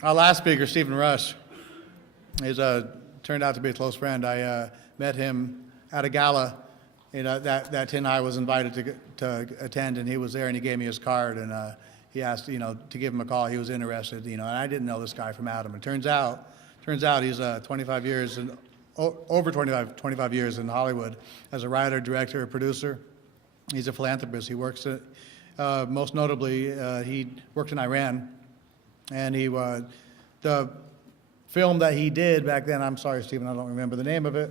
Our last speaker, Stephen Rush, is turned out to be a close friend. I met him at a gala that Tin High was invited to attend, and he was there, and he gave me his card, and he asked, to give him a call. He was interested, and I didn't know this guy from Adam. It turns out he's 25 years, over 25 years in Hollywood as a writer, director, producer. He's a philanthropist. He works at, most notably, he worked in Iran, and the film that he did back then, I'm sorry, Stephen, I don't remember the name of it.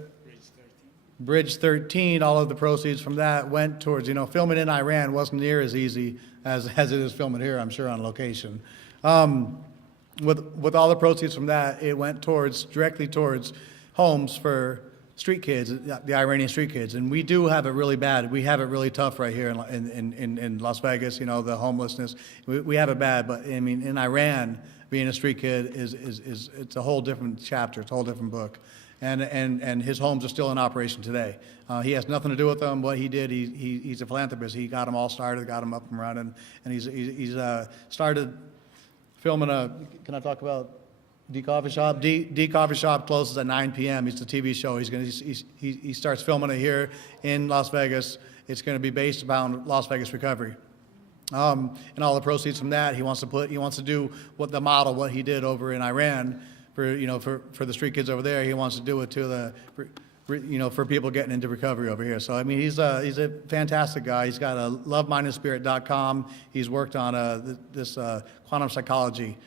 Bridge 13, all of the proceeds from that went towards, filming in Iran wasn't near as easy as it is filming here, I'm sure, on location. With all the proceeds from that, it went directly towards homes for street kids, the Iranian street kids. And we do have it really bad. We have it really tough right here in Las Vegas, the homelessness. We have it bad, but I mean, in Iran, being a street kid it's a whole different chapter, it's a whole different book. And his homes are still in operation today. He has nothing to do with them. What he did, he's a philanthropist. He got them all started, got them up and running, and he's started filming can I talk about D Coffee Shop? D Coffee Shop closes at 9 p.m. It's a TV show. He starts filming it here in Las Vegas. It's going to be based upon Las Vegas recovery. And all the proceeds from that, he wants to do what he did over in Iran for the street kids over there. He wants to do it to for people getting into recovery over here. So I mean, he's a fantastic guy. He's got a Lovemindspirit.com. He's worked on this quantum psychology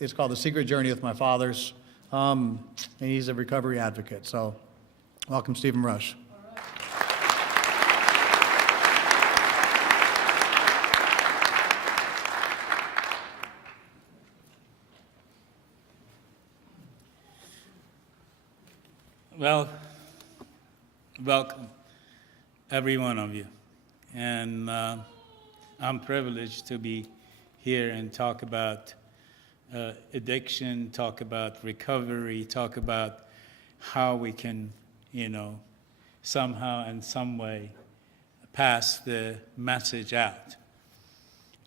it's called The Secret Journey with My Fathers, and he's a recovery advocate. So welcome, Stephen Rush. Well, welcome, every one of you. And I'm privileged to be here and talk about addiction, talk about recovery, talk about how we can, somehow in some way pass the message out.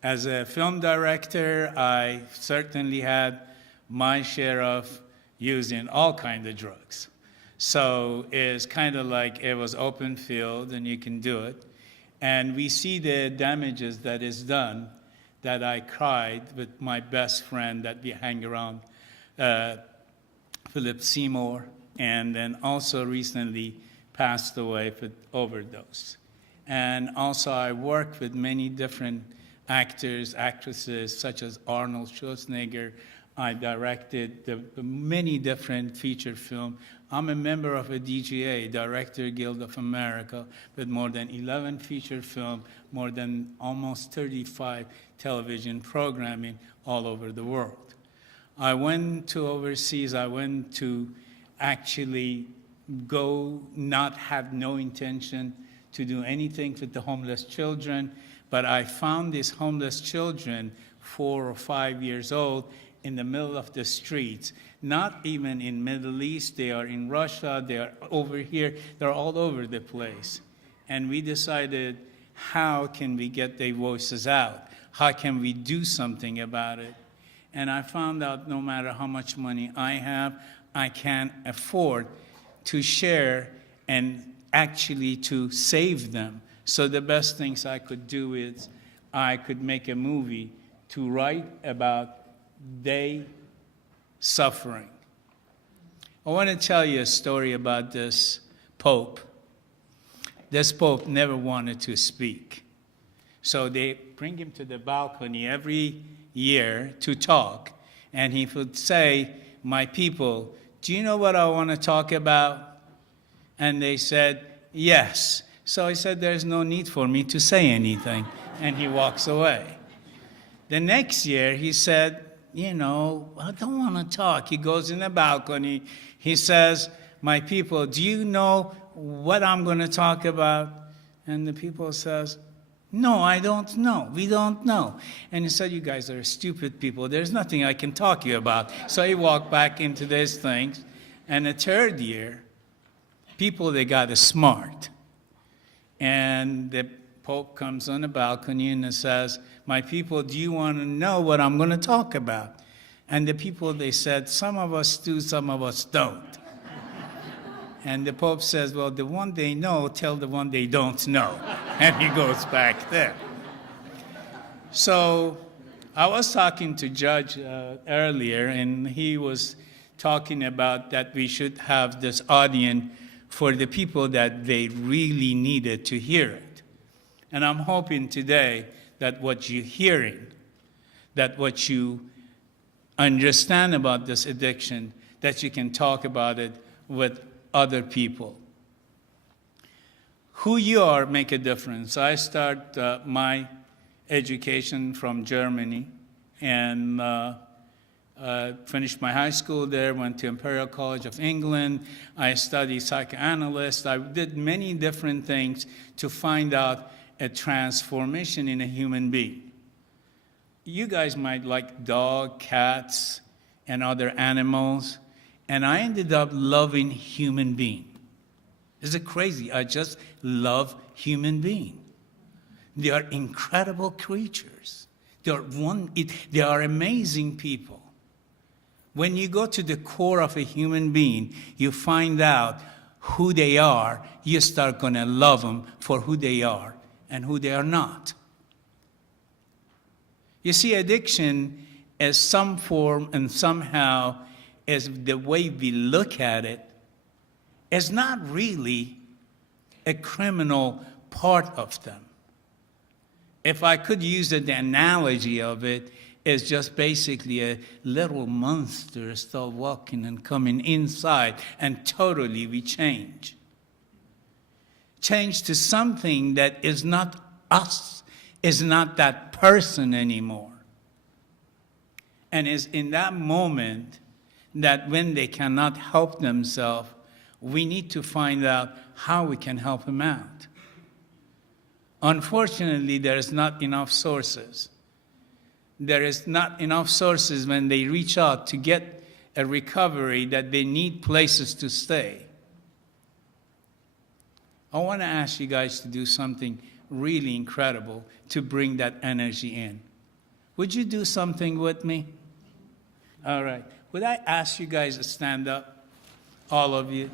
As a film director, I certainly had my share of using all kinds of drugs. So it's kind of like it was open field and you can do it. And we see the damages that is done, that I cried with my best friend that we hang around, Philip Seymour, and then also recently passed away with overdose. And also I worked with many different actors, actresses, such as Arnold Schwarzenegger. I directed many different feature films. I'm a member of a DGA, Director Guild of America, with more than 11 feature films, more than almost 35 television programming all over the world. I went to overseas. I went to actually have no intention to do anything with the homeless children, but I found these homeless children, 4 or 5 years old, in the middle of the streets, not even in Middle East, they are in Russia, they are over here, they're all over the place. And we decided, how can we get their voices out? How can we do something about it? And I found out no matter how much money I have, I can't afford to share and actually to save them. So the best things I could do is I could make a movie to write about they suffering. I want to tell you a story about this Pope. This Pope never wanted to speak. So they bring him to the balcony every year to talk. And he would say, my people, do you know what I want to talk about? And they said, yes. So he said, there's no need for me to say anything. And he walks away. The next year, he said, I don't want to talk. He goes in the balcony. He says, my people, do you know what I'm going to talk about? And the people says, no, I don't know. We don't know. And he said, you guys are stupid people. There's nothing I can talk to you about. So he walked back into these things. And the third year, people, they got smart. And the Pope comes on the balcony and says, my people, do you want to know what I'm going to talk about? And the people, they said, some of us do, some of us don't. And the Pope says, well, the one they know, tell the one they don't know. And he goes back there. So I was talking to Judge earlier, and he was talking about that we should have this audience for the people that they really needed to hear it. And I'm hoping today that what you're hearing, that what you understand about this addiction, that you can talk about it with other people. Who you are make a difference. I start my education from Germany and finished my high school there, went to Imperial College of England. I studied psychoanalyst. I did many different things to find out a transformation in a human being. You guys might like dogs, cats, and other animals, and I ended up loving human beings. Is it crazy? I just love human beings. They are incredible creatures. They are amazing people. When you go to the core of a human being, you find out who they are. You start going to love them for who they are and who they are not. You see, addiction as some form and somehow as the way we look at it is not really a criminal part of them. If I could use the analogy of it, it's just basically a little monster still walking and coming inside, and totally we change. Change to something that is not us, is not that person anymore. And it's in that moment that when they cannot help themselves, we need to find out how we can help them out. Unfortunately, there is not enough sources. There is not enough sources when they reach out to get a recovery that they need places to stay. I want to ask you guys to do something really incredible to bring that energy in. Would you do something with me? All right. Would I ask you guys to stand up, all of you?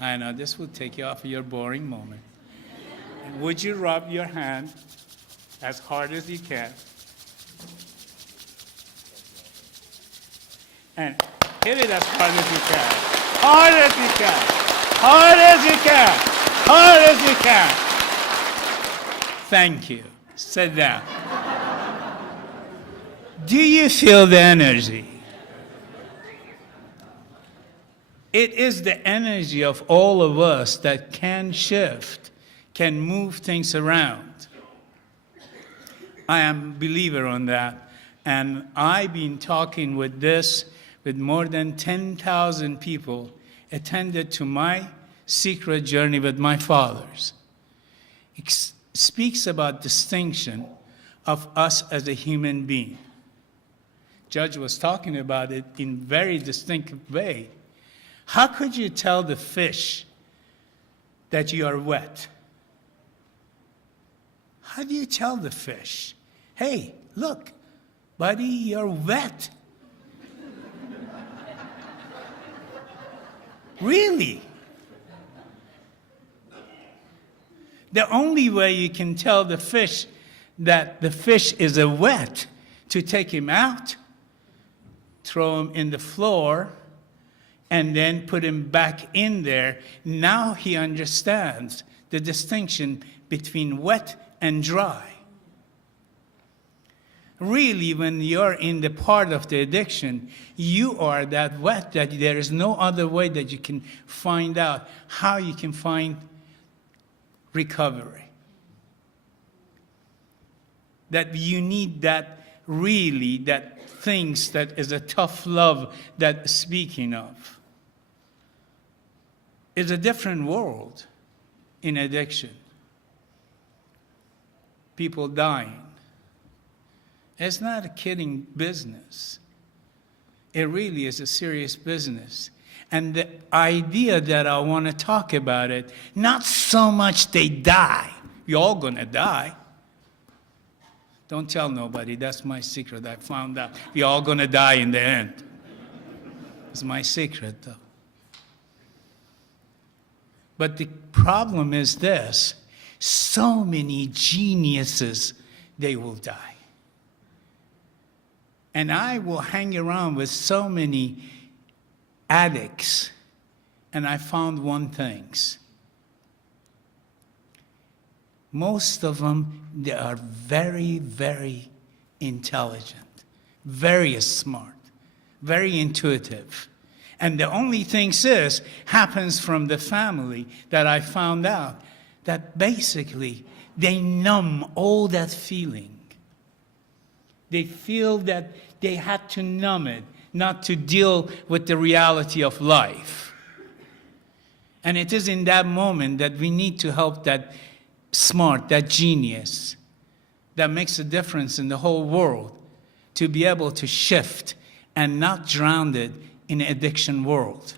I know, this will take you off of your boring moment. Would you rub your hand as hard as you can? And hit it as hard as you can. Hard as you can. Hard as you can. Hard as you can. Thank you. Sit down. Do you feel the energy? It is the energy of all of us that can shift, can move things around. I am a believer on that. And I've been talking with more than 10,000 people attended to my secret journey with my fathers. It speaks about distinction of us as a human being. Judge was talking about it in very distinctive way. How could you tell the fish that you are wet? How do you tell the fish, hey, look, buddy, you're wet? Really? The only way you can tell the fish that the fish is a wet, to take him out, throw him in the floor, and then put him back in there. Now he understands the distinction between wet and dry. Really, when you're in the part of the addiction, you are that wet that there is no other way that you can find out how you can find recovery. That you need that really, that things that is a tough love that speaking of. It's a different world in addiction. People dying. It's not a kidding business. It really is a serious business. And the idea that I want to talk about it, not so much they die. You're all going to die. Don't tell nobody. That's my secret. I found out. We're all going to die in the end. It's my secret, though. But the problem is this. So many geniuses, they will die. And I will hang around with so many addicts, and I found one thing. Most of them, they are very, very intelligent, very smart, very intuitive. And the only thing happens from the family that I found out that basically they numb all that feeling. They feel that they had to numb it, not to deal with the reality of life. And it is in that moment that we need to help that smart, that genius, that makes a difference in the whole world, to be able to shift and not drown it in an addiction world.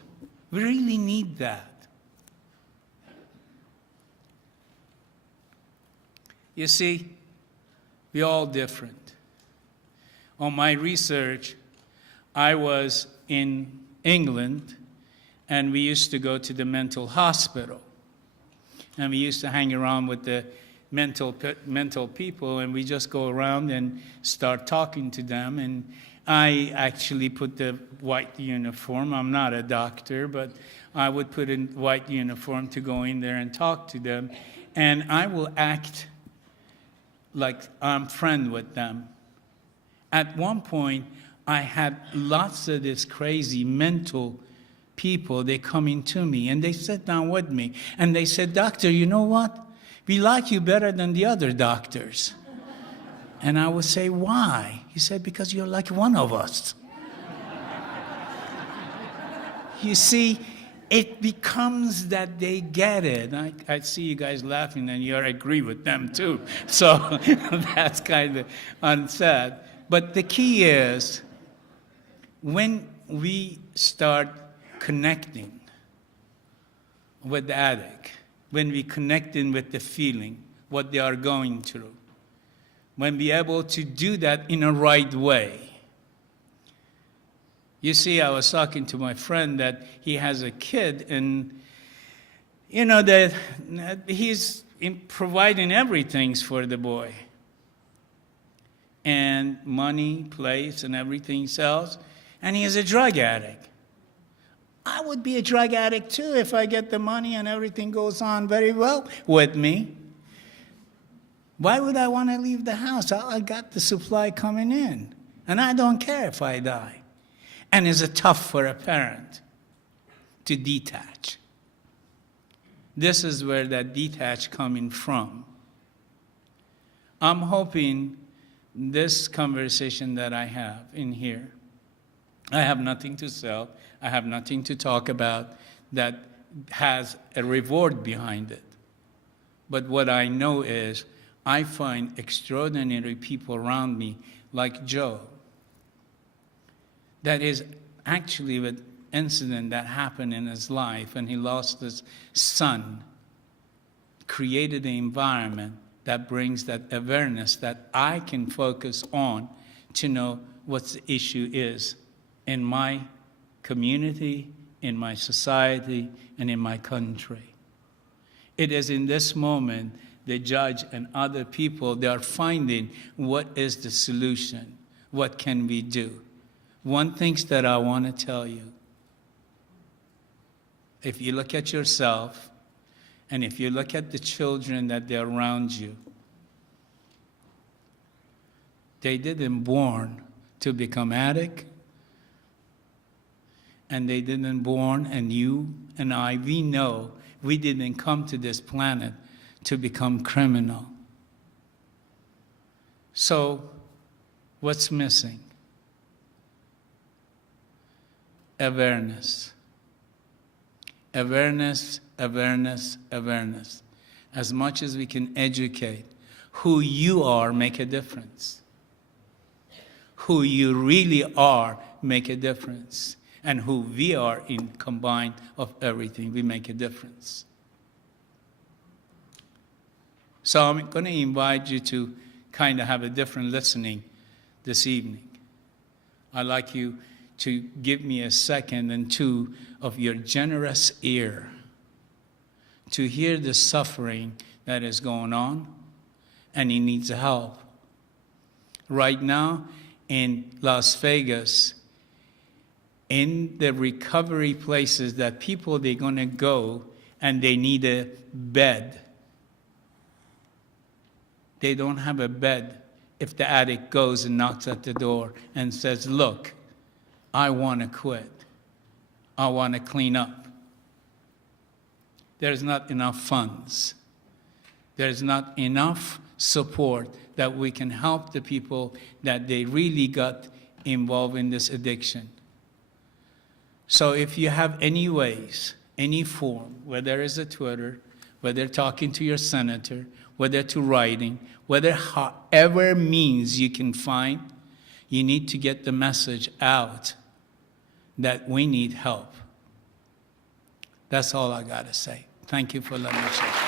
We really need that. You see, we're all different. On my research, I was in England, and we used to go to the mental hospital. And we used to hang around with the mental people, and we just go around and start talking to them. And I actually put the white uniform. I'm not a doctor, but I would put a white uniform to go in there and talk to them. And I will act like I'm friend with them. At one point, I had lots of this crazy mental people, they come into me and they sit down with me and they said, "Doctor, you know what? We like you better than the other doctors." And I would say, "Why?" He said, "Because you're like one of us." You see, it becomes that they get it. I see you guys laughing and you agree with them too. So that's kind of unsaid. But the key is, when we start connecting with the addict, when we connecting with the feeling, what they are going through, when we are able to do that in a right way. You see, I was talking to my friend that he has a kid, and you know that he's providing everything for the boy, and money, place, and everything else, and he is a drug addict. I would be a drug addict too if I get the money and everything goes on very well with me. Why would I want to leave the house? I got the supply coming in, and I don't care if I die. And it's tough for a parent to detach. This is where that detach coming from. I'm hoping this conversation that I have in here, I have nothing to sell, I have nothing to talk about that has a reward behind it. But what I know is I find extraordinary people around me like Joe. That is actually an incident that happened in his life, and he lost his son, created an environment that brings that awareness that I can focus on to know what the issue is in my community, in my society, and in my country. It is in this moment the judge and other people, they are finding what is the solution, what can we do. One thing that I want to tell you, if you look at yourself, and if you look at the children that they're around you, they didn't born to become addict, and they didn't born, and you and I, we know we didn't come to this planet to become criminal. So, what's missing? Awareness. Awareness, awareness, awareness. As much as we can educate, who you are make a difference. Who you really are make a difference. And who we are in combined of everything, we make a difference. So I'm going to invite you to kind of have a different listening this evening. I'd like you to give me a second and two of your generous ear to hear the suffering that is going on, and he needs help. Right now in Las Vegas, in the recovery places that people, they're going to go and they need a bed. They don't have a bed if the addict goes and knocks at the door and says, look, I want to quit. I want to clean up. There's not enough funds. There's not enough support that we can help the people that they really got involved in this addiction. So if you have any ways, any form, whether it's a Twitter, whether talking to your senator, whether to writing, whether however means you can find, you need to get the message out that we need help. That's all I got to say. Thank you for letting me share.